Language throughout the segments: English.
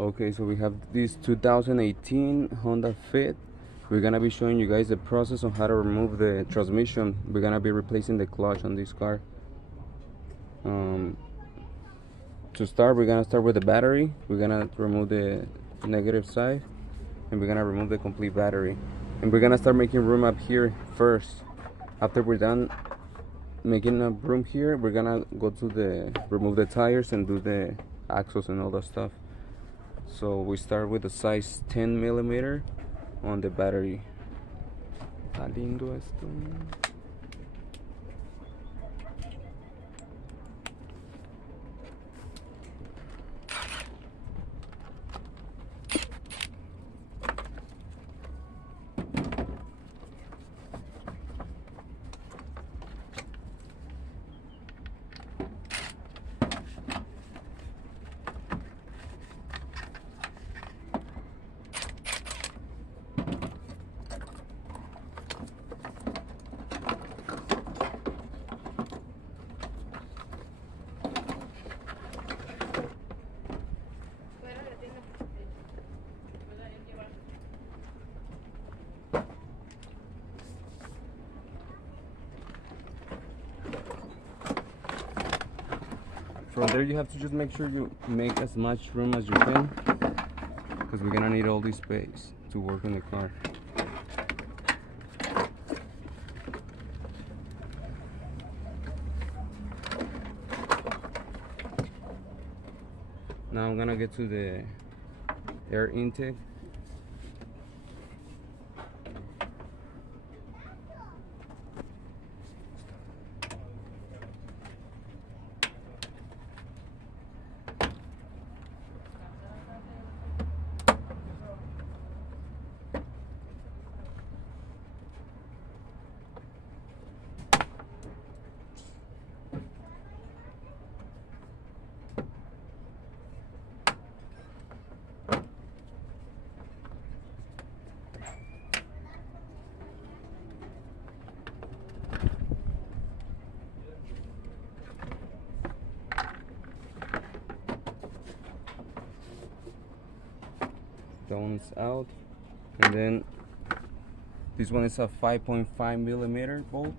Okay, so we have this 2018 Honda Fit. We're gonna be showing you guys the process on how to remove the transmission. We're gonna be replacing the clutch on this car. To start, we're gonna start with the battery. We're gonna remove the negative side, and we're gonna remove the complete battery. And we're gonna start making room up here first. After we're done making a room here, we're gonna go to remove the tires and do the axles and all that stuff. So we start with the size 10 millimeter on the battery. Está lindo esto. From there, you have to just make sure you make as much room as you can, because we're gonna need all this space to work on the car. Now I'm gonna get to the air intake. That one's out, and then this one is a 5.5 millimeter bolt.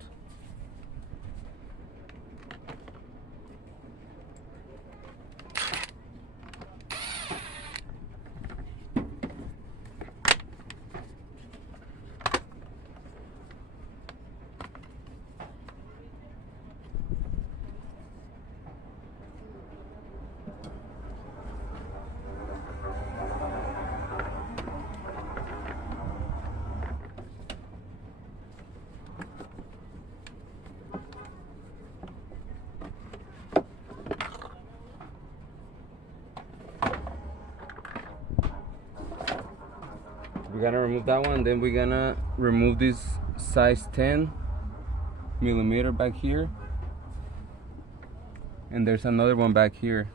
We're gonna remove that one, then we're gonna remove this size 10 millimeter back here, and there's another one back here.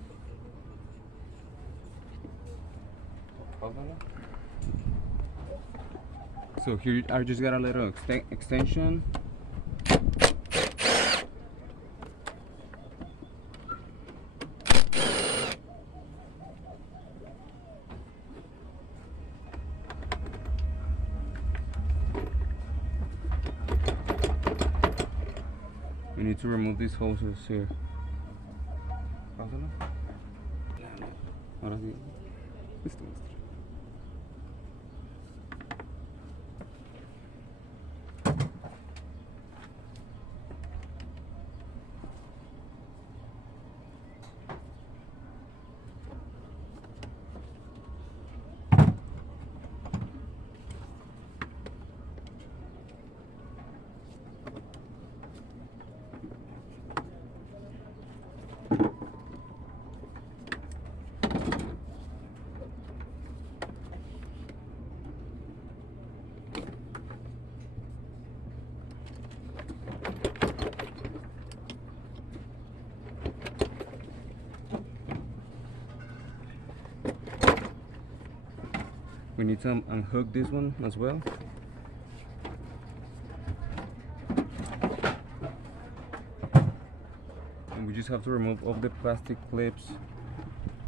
So here I just got a little extension. We need to remove these hoses here. Ahora sí. Listo. We need to unhook this one as well. And we just have to remove all the plastic clips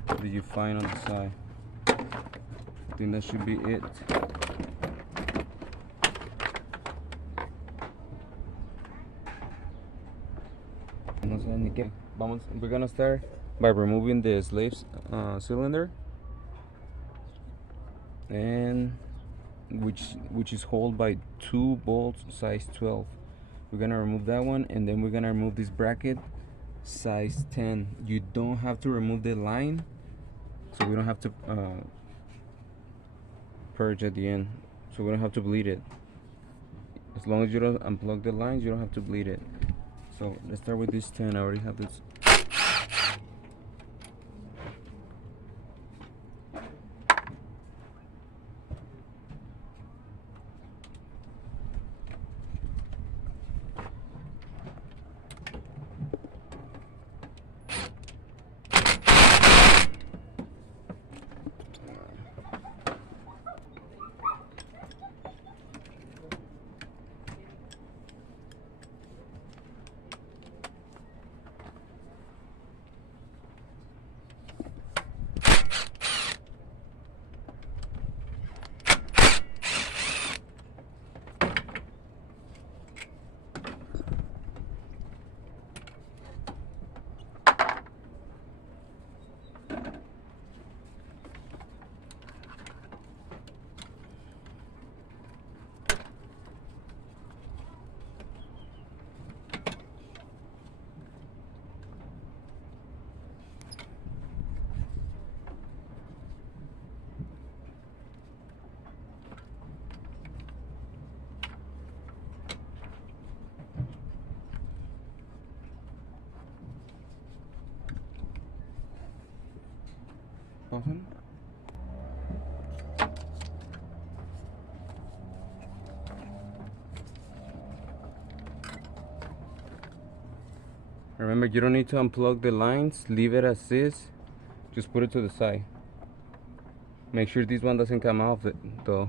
that you find on the side. think that should be it. We're gonna start by removing the slave cylinder, and which is held by 2 bolts size 12. We're gonna remove that one, and then we're gonna remove this bracket size 10. You don't have to remove the line, so we don't have to purge at the end, so we don't have to bleed it. As long as you don't unplug the lines, you don't have to bleed it. So let's start with this 10. I already have this. Awesome. Remember, you don't need to unplug the lines. Leave it as is. Just put it to the side. Make sure this one doesn't come off though.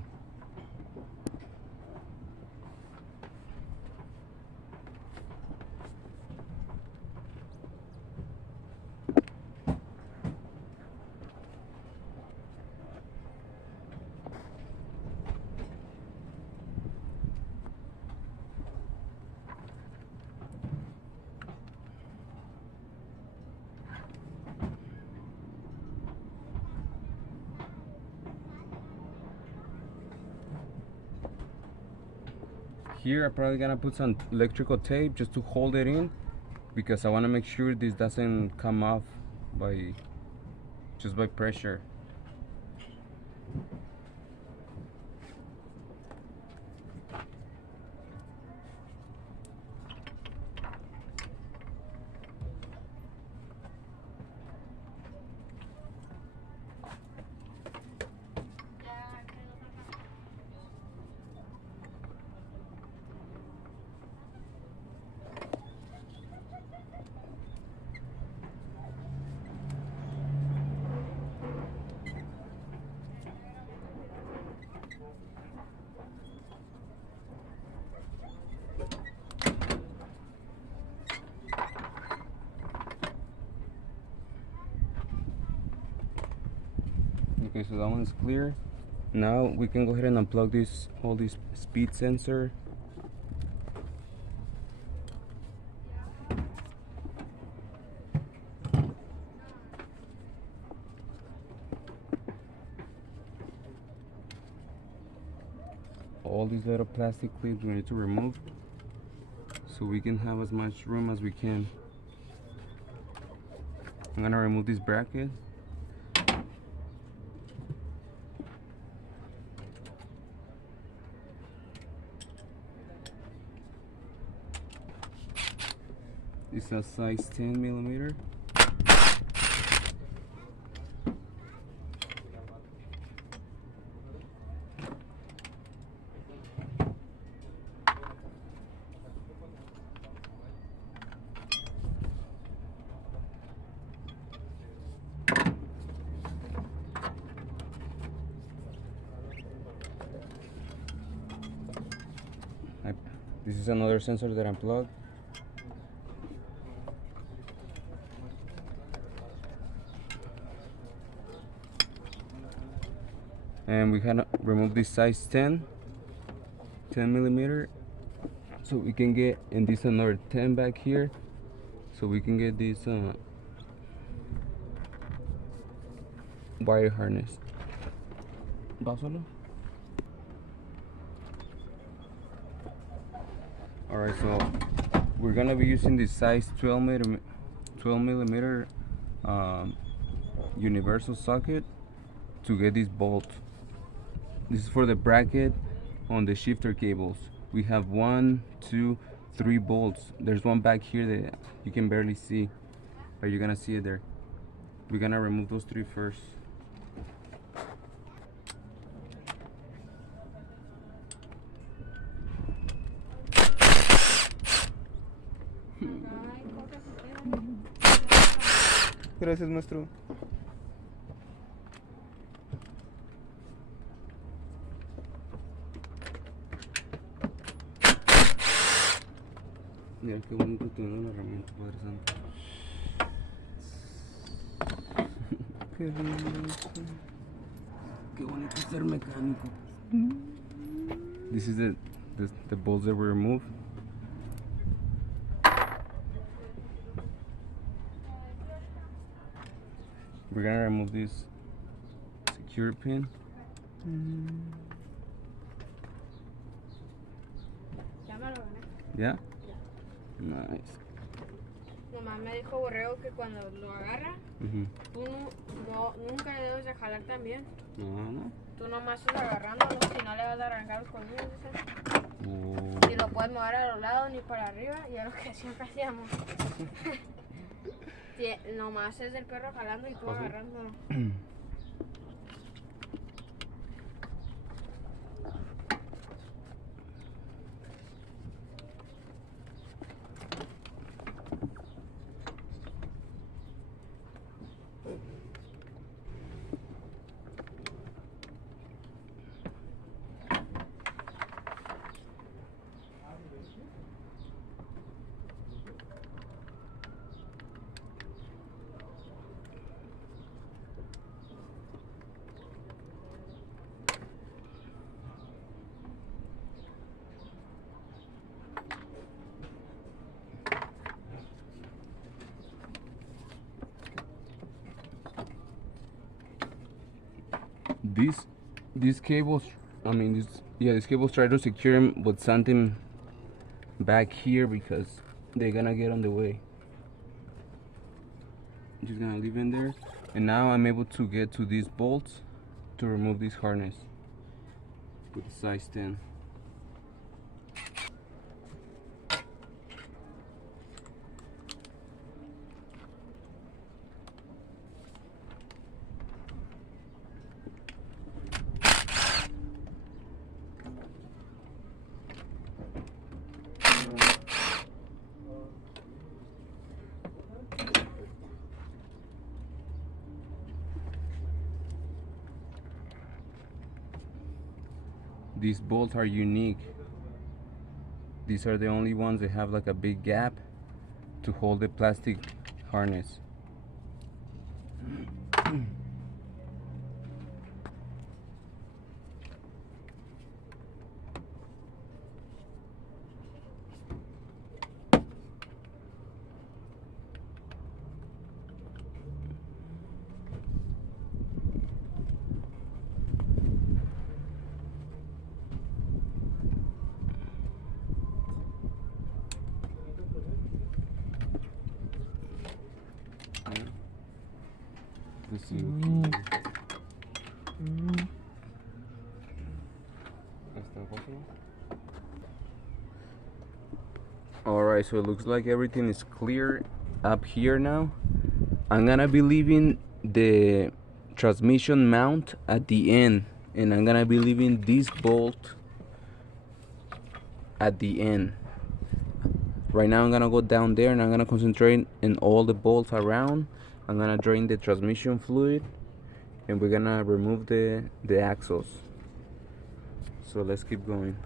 Here I'm probably gonna put some electrical tape just to hold it in, because I want to make sure this doesn't come off by pressure. Okay, so that one is clear. Now we can go ahead and unplug all this speed sensor. All these little plastic clips we need to remove, so we can have as much room as we can. I'm gonna remove this bracket. It's a size 10 millimeter. This is another sensor that I unplugged. and we can remove this size 10 millimeter, so we can get, and this another 10 back here, so we can get this wire harness. Alright, so we're gonna be using this size 12 millimeter universal socket to get this bolt. This is for the bracket on the shifter cables. We have 1, 2, 3 bolts. There's one back here that you can barely see, but you're gonna see it there. We're gonna remove those 3 first. Gracias, maestro. Mira qué bonito tener una herramienta, Padre Santo. Qué bonito. Qué bonito ser mecánico. This is the bolts that we remove. We're gonna remove this secure pin. Yeah? Nice. Nomás me dijo Borrego que cuando lo agarra, tú nunca le debes de jalar también. No. Tú nomás estás agarrándolo, si no le vas a arrancar los colmillos. Si lo puedes mover a los lados ni para arriba, y es lo que siempre hacíamos. Nomás es el perro jalando y tú agarrándolo. These cables, these cables try to secure them with something back here because they're gonna get on the way. Just gonna leave in there, and now I'm able to get to these bolts to remove this harness with the size 10. These bolts are unique. These are the only ones that have like a big gap to hold the plastic harness. Let's see. Alright, so it looks like everything is clear up here now. I'm gonna be leaving the transmission mount at the end, and I'm gonna be leaving this bolt at the end. Right now I'm gonna go down there and I'm gonna concentrate in all the bolts around. I'm gonna drain the transmission fluid, and we're gonna remove the axles. So let's keep going.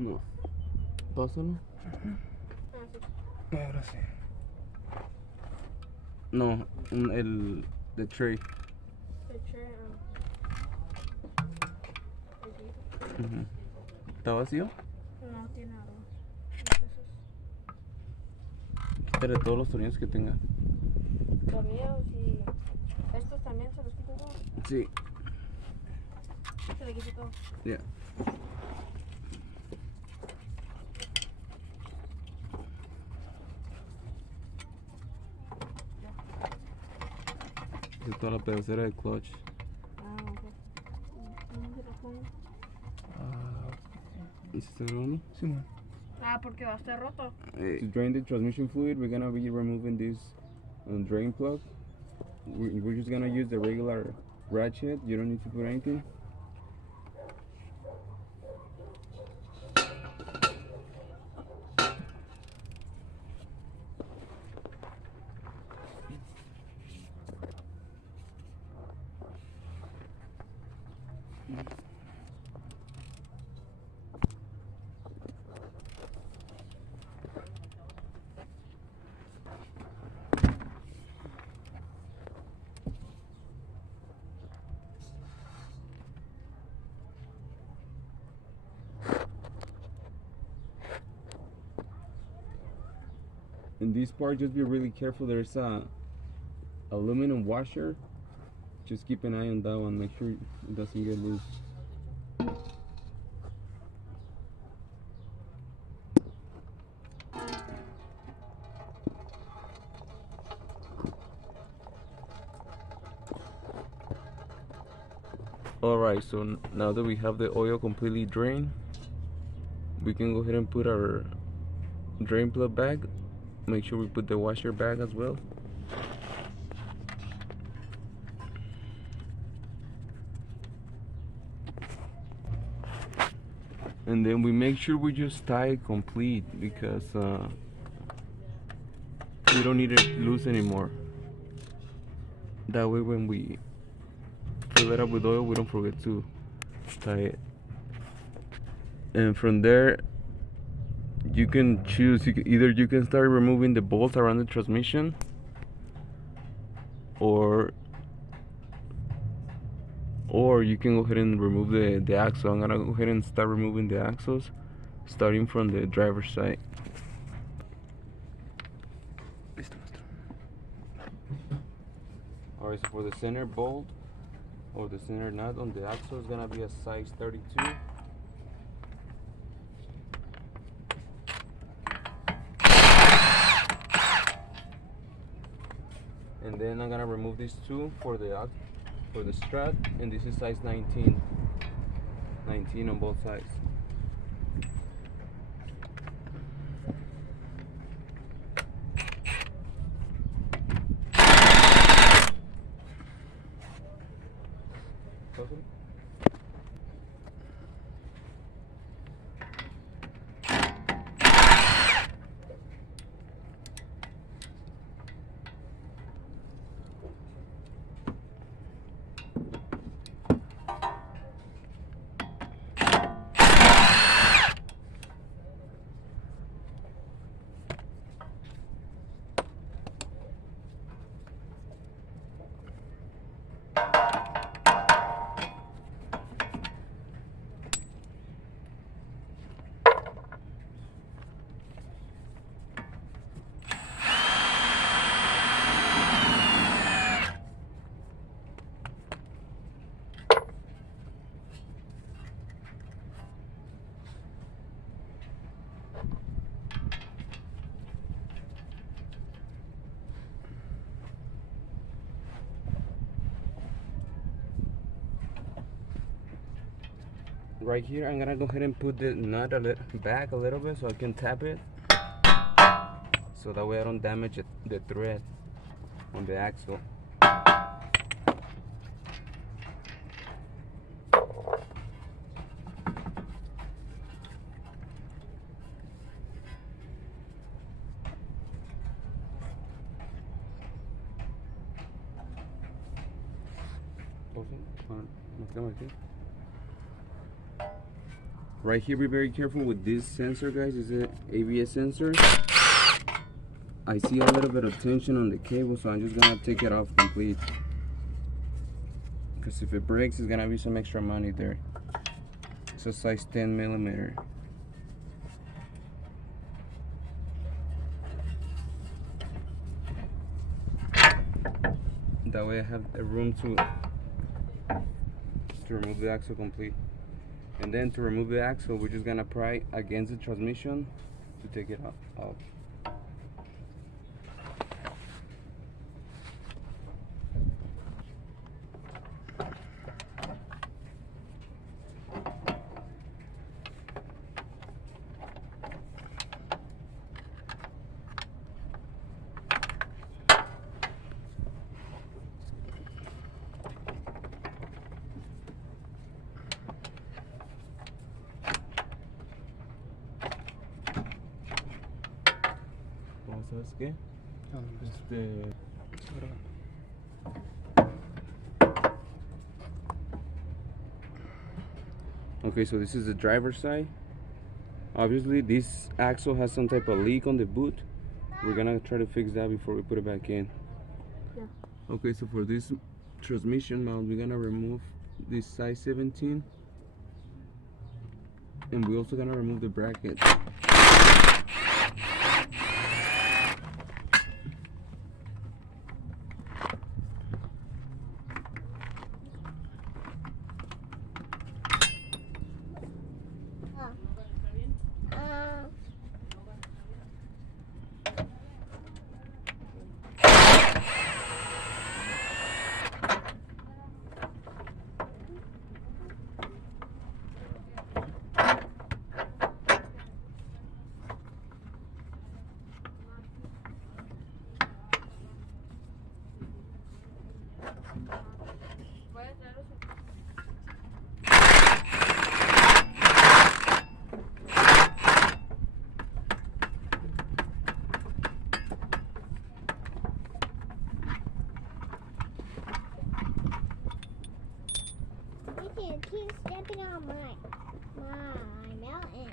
No. Pásalo. Ah, sí. Ahora sí. No, the tray. The chair, aquí. Ujú. ¿Está vacío? No tiene arroz. Quítale todos los tornillos que tenga. Tornillos y estos también se los quito todos. Sí. Se le quito todo. Ya. Es toda la pedacera de clutch. Ah, ok. ¿Dónde lo pongo? ¿Y se está grabando? Simón. Ah, porque va a estar roto. To drain the transmission fluid, we're gonna be removing this drain plug. We're just gonna use the regular ratchet. You don't need to put anything. In this part, just be really careful. There's a aluminum washer. Just keep an eye on that one. Make sure it doesn't get loose. Alright, so now that we have the oil completely drained, we can go ahead and put our drain plug back. Make sure we put the washer back as well. And then we make sure we just tie it complete because we don't need it loose anymore. That way when we fill it up with oil, we don't forget to tie it. And from there, you can choose, either you can start removing the bolts around the transmission, or you can go ahead and remove the axle. I'm gonna go ahead and start removing the axles, starting from the driver's side. Alright, so for the center bolt or the center nut on the axle is gonna be a size 32. And then I'm gonna remove these two for the strut, and this is size 19 on both sides. Right here, I'm gonna go ahead and put the nut back a little bit so I can tap it, so that way I don't damage the thread on the axle. Right here, be very careful with this sensor, guys. This is an ABS sensor. I see a little bit of tension on the cable, so I'm just gonna take it off complete. Because if it breaks, it's gonna be some extra money there. It's a size 10 millimeter. That way I have a room to remove the axle complete. And then to remove the axle, we're just gonna pry against the transmission to take it out. ¿Sabes qué? Okay, so this is the driver's side. Obviously this axle has some type of leak on the boot. We're gonna try to fix that before we put it back in. Yeah. Okay, so for this transmission mount, we're gonna remove this size 17, and we're also gonna remove the bracket. Keep stepping on my mountain.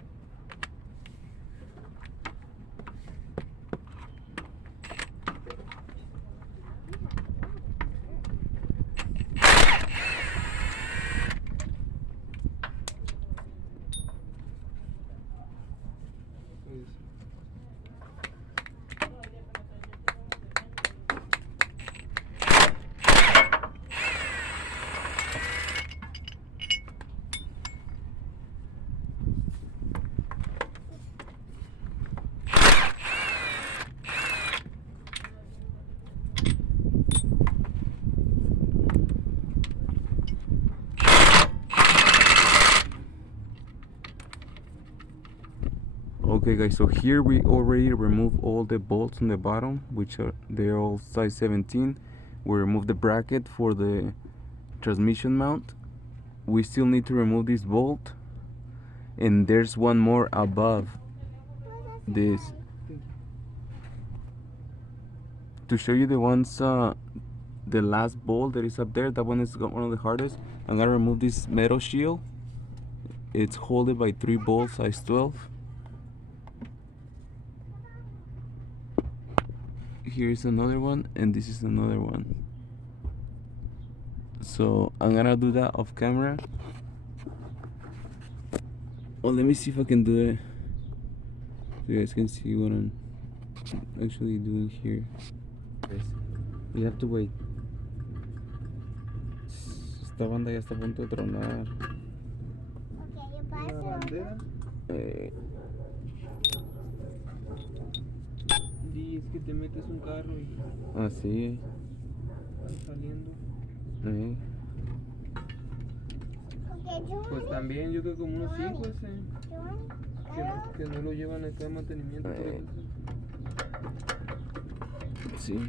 Okay guys, so here we already removed all the bolts on the bottom, which are they're all size 17. We removed the bracket for the transmission mount. We still need to remove this bolt, and there's one more above this. To show you the ones, the last bolt that is up there, that one is one of the hardest. I'm gonna remove this metal shield. It's held by 3 bolts, size 12. Here's another one, and this is another one. So I'm gonna do that off camera. Oh, let me see if I can do it so you guys can see what I'm actually doing here. You have to wait. Esta banda ya está a punto de tronar. La bandera. Y es que te metes un carro y Ah, sí. están saliendo. Pues también yo creo como unos 5 que no lo llevan acá a mantenimiento. Sí.